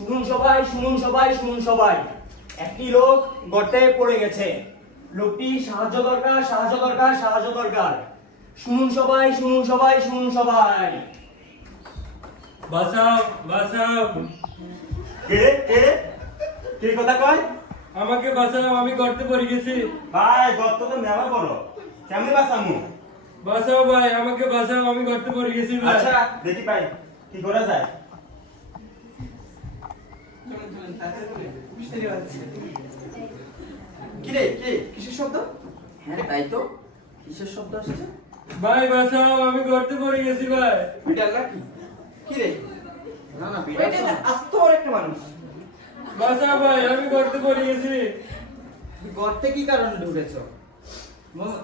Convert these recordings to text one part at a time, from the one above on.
শুনুন সবাই, শুনুন সবাই, শুনুন সবাই। একটি লোক গর্তে পড়ে গেছে। লোকটি সাহায্য দরকার, সাহায্য দরকার, সাহায্য দরকার। শুনুন সবাই, শুনুন সবাই, শুনুন সবাই। বাঁচাও বাঁচাও, কে কে কে কথা কয়? আমাকে বাঁচাও, আমি গর্তে পড়ে গেছি। ভাই গর্ত তো মেলা বড়, কেমনে বাঁচামু? বাঁচাও ভাই, আমাকে বাঁচাও, আমি গর্তে পড়ে গেছি ভাই। আচ্ছা দেখি ভাই কি করা যায়। কিরে কে কিসের শব্দ? হ্যাঁ তাই তো, কিসের শব্দ আসছে? ভাই বাঁচাও, আমি গর্তে পড়ে গেছি ভাই। বিড়াল নাকি? কিরে? না না বিড়াল ওইটা না। আস্ত একটা মানুষ। বাঁচাও ভাই, আমি গর্তে পড়ে গেছি। গর্তে কি কারণে ঢুকেছো?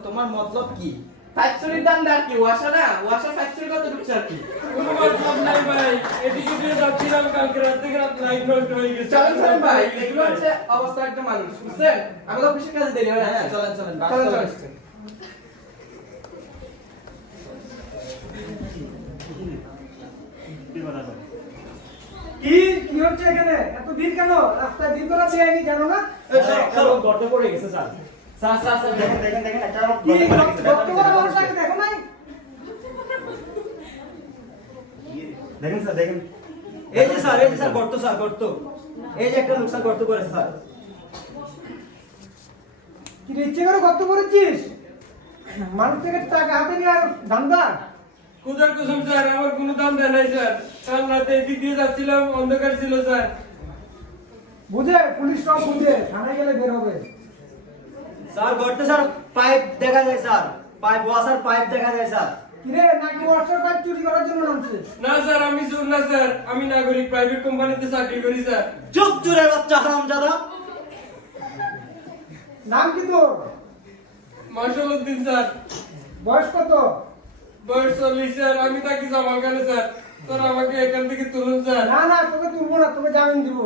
তোমার মতলব কি? ফ্যাক্টরির দাম আর কি ওয়াশা না, ওয়াশা ফ্যাক্টরি কত ঢুকছে আর কি। কোনো মতলব নাই ভাই, এদিকে দিয়ে যাচ্ছিলাম, কালকে রাত থেকে রাত লাইট নষ্ট হয়ে গেছে। চলেন চলেন ভাই, এগুলো হচ্ছে অবস্থা একটা মানুষ, বুঝছেন? আমাদের অফিসের কাজে দেরি হয়ে হ্যাঁ যাচ্ছে। চলেন চলেন চলেন চলেন চলেন। কি কথা কয়? কি কি হচ্ছে এখানে? এত ভিড় কেন? রাস্তায় ভিড় করা বেআইনি, জানো না? একটা লোক গর্তে পড়ে গেছে স্যার। স্যার স্যার স্যার দেখেন দেখেন দেখেন একটা লোক কি গর্তে পড়ে গেছে, রক্ত করা মানুষ আগে দেখো নাই? দেখেন স্যার দেখেন। এই যে স্যার গর্ত, স্যার গর্ত। এই যে একটা লোক স্যার গর্ত করেছে স্যার। কি রে, ইচ্ছে করে গর্ত করেছিস? মানুষ থেকে টাকা হাতে নিয়ে আর ধান্দা? খুদার কসম স্যার, আমার কোনো দাম দেয় নাই স্যার। কাল রাতে এদিক দিয়ে যাচ্ছিলাম, অন্ধকার ছিল স্যার। বুঝে, পুলিশ সব বুঝে, থানায় গেলে বের হবে। স্যার গর্তে স্যার পাইপ দেখা যায় স্যার। পাইপ ওয়াসার পাইপ দেখা যায় স্যার। কি রে, নাকি ওয়াটার পাইপ চুরি করার জন্য নামছিস? না স্যার, আমি চোর না স্যার, আমি নাগরিক, প্রাইভেট কোম্পানিতে চাকরি করি স্যার। চুপ চুরের বাচ্চা হারামজাদা। নাম কি তোর? মার্শাল উদ্দিন স্যার। বয়স কত? বয়স 40 স্যার, আমি থাকি জামালখানে স্যার। স্যার আমাকে এখান থেকে তুলুন স্যার। না না, তোকে তুলবো না, তোকে জামিন দিব।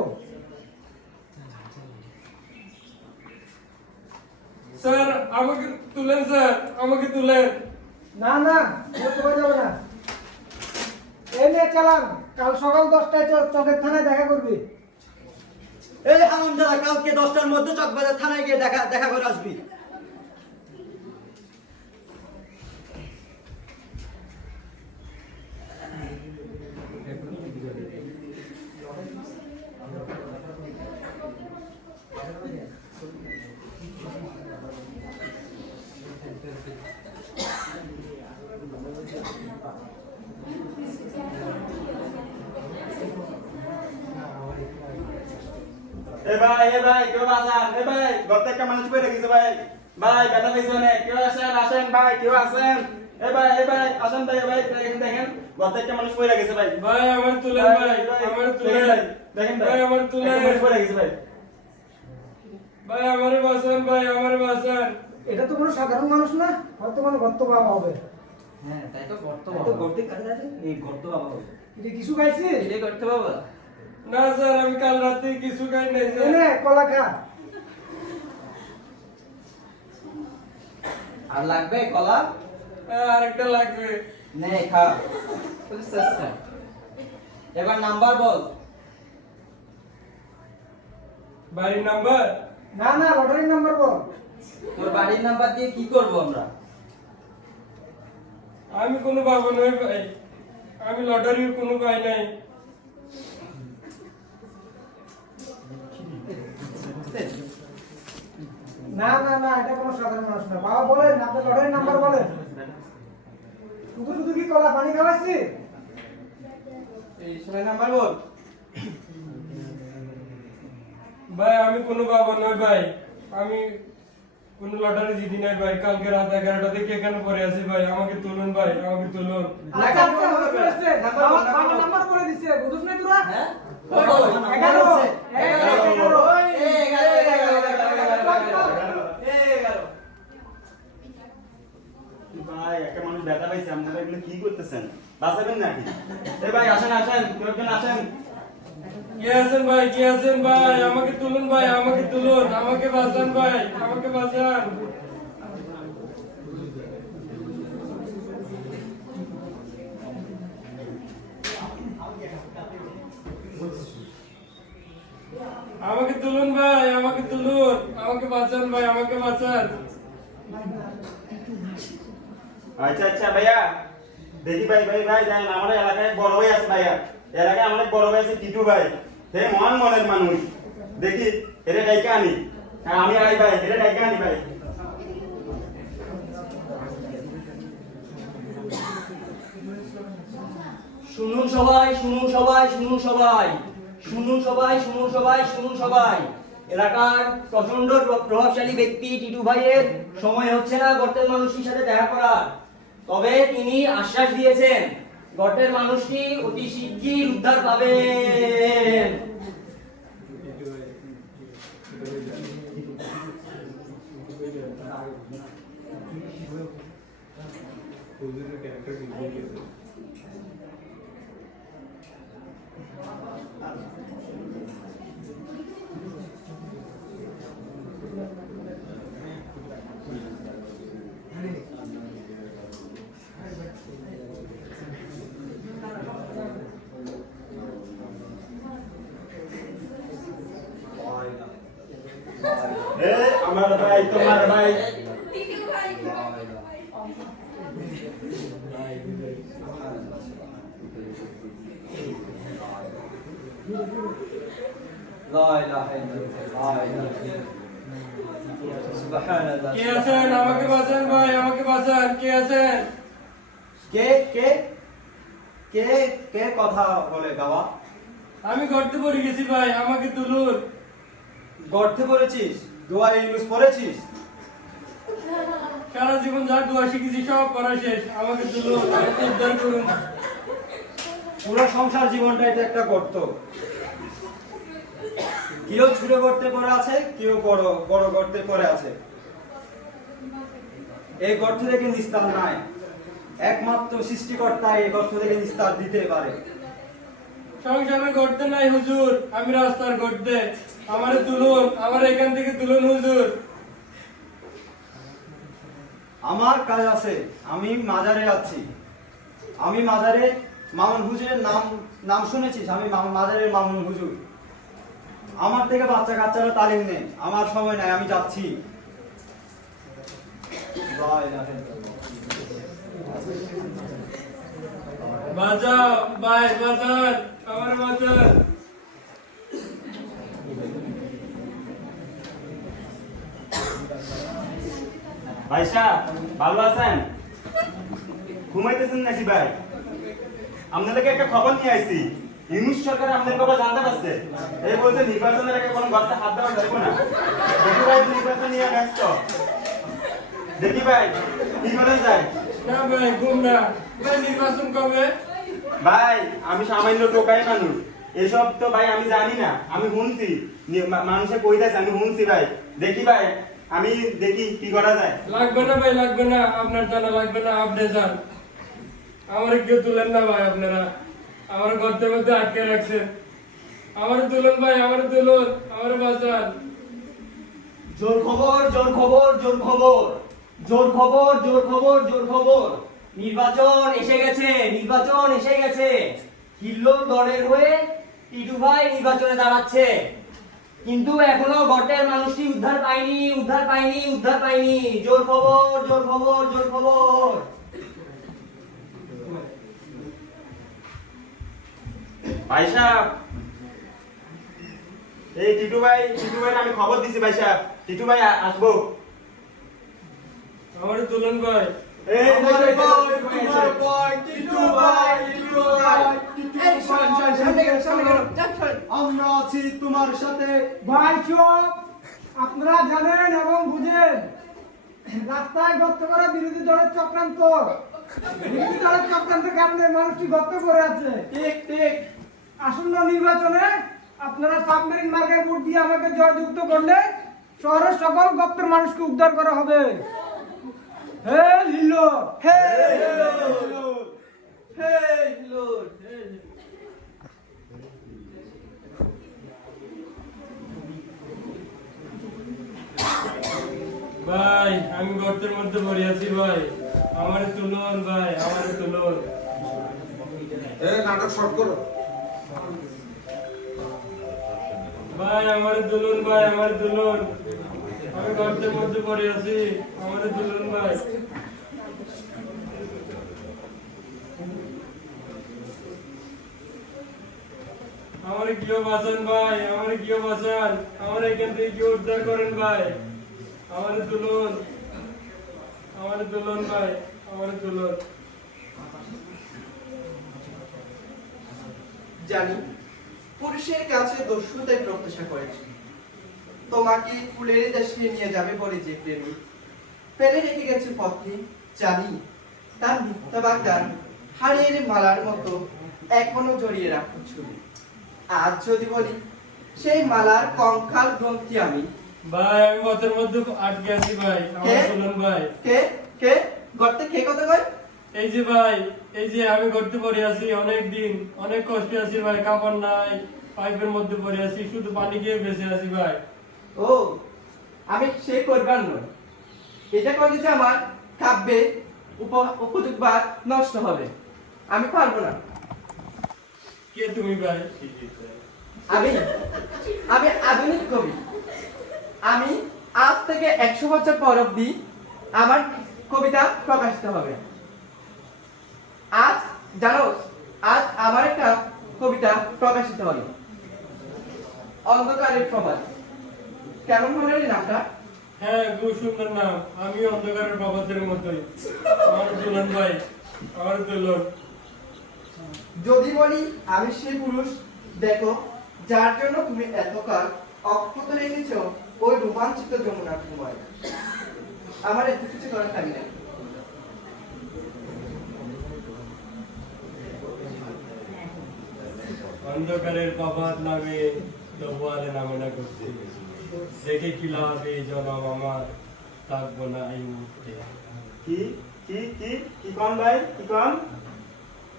স্যার আমাকে তুলেন স্যার, আমাকে তুলেন। না না, তোকে যাবে না। এই নে চালান, কাল সকাল 10টায় চকের থানায় দেখা করবি। এই হারামজাদা, কালকে 10টার মধ্যে চকবাজার থানায় গিয়ে দেখা করে আসবি। এ ভাই কেউ বাঁচান, এ ভাই গর্তে একটা মানুষ পড়ে গেছে ভাই। ভাই ব্যথা পেয়েছে অনেক, কেউ আসেন আসেন ভাই, কেউ আসেন। এ ভাই আসেন ভাই, ভাই দেখেন দেখেন গর্তে একটা মানুষ পড়ে গেছে ভাই। ভাই আমার তুলেন, ভাই আমার তুলেন, দেখেন ভাই আমার একটা তুলেন, মানুষ পড়ে গেছে ভাই। ভাই আমারে বাঁচান, ভাই আমারে বাঁচান। এটা তো কোনো সাধারণ মানুষ না, হয়তো কোনো গর্ত বাবা হবে। হ্যাঁ তাই তো গর্ত বাবা। তো গর্তে কাছে আছে এই গর্ত বাবা হবে। এটা কিছু খাইছিস? এই গর্ত বাবা। না স্যার, আমি কাল রাতে কিছু খাই নাই এই স্যার। নে কলা খা। আর লাগবে কলা? আরেকটা লাগবে। নে খা। আচ্ছা এবার নাম্বার বল। বাড়ির নাম্বার? না না, লটারি নাম্বার বল। তোর বাড়ির নাম্বার দিয়ে কি করব আমরা? আমি কোনো পাবো নই ভাই, আমি লটারির কোনো পাই নাই। না না না, এটা কোনো সাধারণ মানুষ না। বাবা বলেন, আপনার লটারি নাম্বার বলেন। শুধু শুধু কি কলা পানি খাওয়াচ্ছি? এই সময় নাম্বার বল। ভাই আমি কোনো পাবো নই ভাই, আমি কোনো লটারি জিতি নাই ভাই। কালকে রাত 11টা থেকে এখানে পড়ে আছি ভাই, আমাকে তুলুন ভাই, আমাকে তুলুন। আচ্ছা আচ্ছা, হয়েছে, হয়েছে। বাবা নাম্বার বলে দিছে, বুঝছ না তোরা? হ্যাঁ? 11 ভাই একটা মানুষ ব্যথা পাইছে, আপনারা এগুলো কি করতেছেন? বাঁচাবেন নাকি? এ ভাই আসেন আসেন, কেউ একজন আসেন। কে আছেন ভাই, কে আছেন ভাই, আমাকে তুলুন ভাই, আমাকে তুলুন, আমাকে বাঁচান ভাই, আমাকে বাঁচান। বাঁচান ভাই, আমাকে বাঁচান। আচ্ছা আচ্ছা ভাইয়া, দেখি ভাই ভাই ভাই জানেন আমার এলাকায় বড় ভাই আছে ভাইয়া, এলাকায় আমাদের বড় ভাই আছে টিটু ভাই, হে মহান মনের মানুষ, দেখি এটা ডাইকা আনি। হ্যাঁ আমি আই ভাই, এটা ডাইকা আনি ভাই। শুনুন সবাই, শুনুন সবাই, শুনুন সবাই, শুনুন সবাই, শুনুন সবাই, শুনুন সবাই। এলাকার প্রচন্ড প্রভাবশালী ব্যক্তি টিটু ভাইয়ের সময় হচ্ছে না গর্তের মানুষটির সাথে দেখা করার, তবে তিনি আশ্বাস দিয়েছেন গর্তের মানুষটি অতি শিগগির উদ্ধার পাবেন। এ আমার ভাই, তোমার ভাই। সুবহানাল্লাহ। কে আছেন? আমাকে বাঁচান ভাই, আমাকে বাঁচান। কে আছেন? কে কে কে কে কথা বলে বাবা? আমি গর্তে পড়ে গেছি ভাই, আমাকে তুলুন। গর্তে পড়েছিস? দোয়া ইউনুস পড়েছিস? সারা জীবন যা দোয়া শিখেছি সব করা শেষ, আমাকে তুলুন, আমাকে উদ্ধার করুন। পুরো সংসার জীবনটাই তো একটা গর্ত। কেউ ছোট গর্তে পড়ে আছে, কেউ বড় বড় গর্তে পড়ে আছে। এই গর্ত থেকে নিস্তার নাই, একমাত্র সৃষ্টিকর্তা এই গর্ত থেকে নিস্তার দিতে পারে। সংসারে গর্তে নাই হুজুর, আমি রাস্তার গর্তে, আমারে তুলুন, আমার এখান থেকে তুলুন হুজুর। আমার কাজ আছে, আমি মাজারে যাচ্ছি। আমি মাজারে মামুন হুজুরের নাম নাম শুনেছিস? আমি মাজারের মামুন হুজুর। আমার থেকে বাচ্চা কাচ্চারা তালিম নেই, আমার সময় নাই, আমি যাচ্ছি। বাঁচাও ভাই, বাঁচান, আমার বাঁচান। ভাই সাহেব ভালো আছেন? ঘুমাইতেছেন নাকি ভাই? আপনাদেরকে একটা খবর নিয়ে আইছি, ইউনুস সরকার আপনাদের কথা জানতে পারছে। এই বলছে নির্বাচনের আগে কোনো গর্তে হাত দেওয়া যাবে না। দেখি ভাই নির্বাচন নিয়ে ব্যস্ত, দেখি ভাই কি করে যায়। না ভাই, ঘুম না ভাই, নির্বাচন কবে? ভাই আমি সামান্য টোকাই মানুষ, এসব তো ভাই আমি জানি না, আমি শুনছি মানুষে কইতাছে, আমি শুনছি ভাই। দেখি ভাই আমি দেখি কি করা যায়। লাগবে না ভাই, লাগবে না, আপনার জানা লাগবে না, আপনি যান। আমার কেউ তুলেন না ভাই, আপনারা আমার গর্তের মধ্যে আটকে রাখছেন। আমার তুলুন ভাই, আমার তুলুন, আমার বাঁচান। জোর খবর, জোর খবর, জোর খবর, জোর খবর, জোর খবর, জোর খবর। নির্বাচন এসে গেছে, নির্বাচন এসে গেছে। হিল্লোর দলের হয়ে টিটু ভাই নির্বাচনে দাঁড়াচ্ছে, কিন্তু এখনো গর্তের মানুষটি উদ্ধার পায়নি, উদ্ধার পায়নি, উদ্ধার পায়নি। জোর খবর, জোর খবর, জোর খবর। ভাই সাহেব, এই টিটু ভাই আমি খবর দিছি ভাই সাহেব, টিটু ভাই আসবো। আমার তুলুন ভাই। এই আমার ভাই, ভাই, তোমার ভাই, টিটু ভাই, টিটু ভাই, আমরা আছি তোমার সাথে। ভাই চুপ! আপনারা জানেন এবং বুঝেন রাস্তায় গর্ত করা বিরোধী দলের চক্রান্ত। বিরোধী দলের চক্রান্তের কারণে মানুষটি গর্তে পড়ে আছে। ঠিক ঠিক। আসন্ন নির্বাচনে আপনারা সাবমেরিন মার্কের ভোট দিয়ে আমাকে জয়যুক্ত করলে শহরের সকল গর্তের মানুষকে উদ্ধার করা হবে। হে লিলো, হে লিলো, হে লিলো। ভাই আমি গর্তের মধ্যে পড়ে আছি ভাই, আমার তুলুন ভাই, আমার তুলুন। নাটক শর্ট করো। ভাই আমার তুলুন ভাই, আমার তুলুন। আমি গর্তের মধ্যে পড়ে আছি, আমার তুলুন ভাই। আমার কেউ বাঁচান ভাই, আমার কেউ বাঁচান, আমার এখান থেকে কেউ উদ্ধার করেন ভাই, আমার তুলুন ভাই, আমার তুলুন। জানি পুরুষের কাছে দস্যুতাই প্রত্যাশা করেছি, তোমাকে ফুলের দেশে নিয়ে যাবে বলে যে প্রেমী ফেলে রেখে গেছে পথে, জানি তার মিথ্যা বাগদান হাড়ের মালার মতো এখনো জড়িয়ে রাখো ছবি। আজ যদি বলি সেই মালার কঙ্কাল গ্রন্থি আমি। ভাই আমি গর্তের মধ্যে আটকে আছি ভাই, আমার তুলুন ভাই। কে কে গর্তে কে কথা কয়? এই যে ভাই, এই যে আমি গর্তে পড়ে আছি, অনেক দিন অনেক কষ্টে আছি ভাই, কাপড় নাই, পাইপের মধ্যে পড়ে আছি, শুধু পানি খেয়ে বেঁচে আছি ভাই। ও আমি সে করবার নয়, এটা করলে যে আমার কাব্যে উপযোগ বাদ নষ্ট হবে, আমি পারবো না। কে তুমি ভাই? আমি আমি আধুনিক কবি। আমি আজ থেকে 100 বছর পর অব্দি আমার কবিতা প্রকাশিত হবে। আজ জানো, আজ আমার একটা কবিতা প্রকাশিত হলো, অন্ধকারের প্রভাত। কেমন হলো রে নামটা? হ্যাঁ খুব সুন্দর নাম, আমি অন্ধকারের বাবাদের মতোই, আমার তুলুন ভাই, আমার তুলুন। যদি বলি আমি সেই পুরুষ, দেখো যার জন্য তুমি এতকাল অক্ষত রেখেছ ওই রোমাঞ্চিত যমুনার সময়, আমার এত কিছু করার থাকি না। অন্ধকারের বাবার নামে তবুয়ারে নামে না করতে, দেখে কি লাভ এই জনম আমার, থাকবো না এই মুহূর্তে। কি কি কি কি কোন ভাই, কি কোন?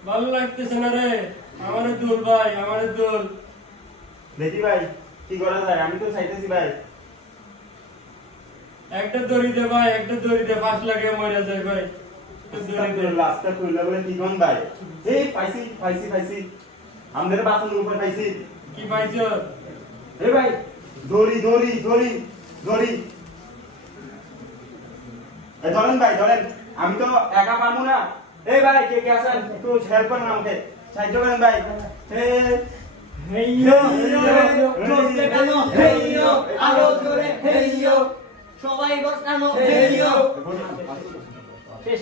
ভালো লাগতেছে না রে, আমার দুল ভাই, আমার দুল। দেখি ভাই কি করা যায়, আমি তো চাইতেছি ভাই। একটা দড়ি দে ভাই, একটা দড়ি দে, 5 লাগে মরে যায় ভাই, একটা দড়ি দে। লাস্টটা কইলা বলে কি কোন ভাই? এই পাইছি পাইছি পাইছি, আমাদের বাথরুমের উপর পাইছি। কি পাইছো? এই ভাই দড়ি দড়ি দড়ি দড়ি, এই ধরেন ভাই ধরেন, আমি তো একা পারবো না। এই ভাই কে কে আছেন একটু হেল্প করেন আমাকে, সাহায্য করেন ভাই। হেইয়ো চলছে কেন হেইয়ো, আরো জোরে হেইয়ো, সবাই বসানো হেইয়ো। শেষ।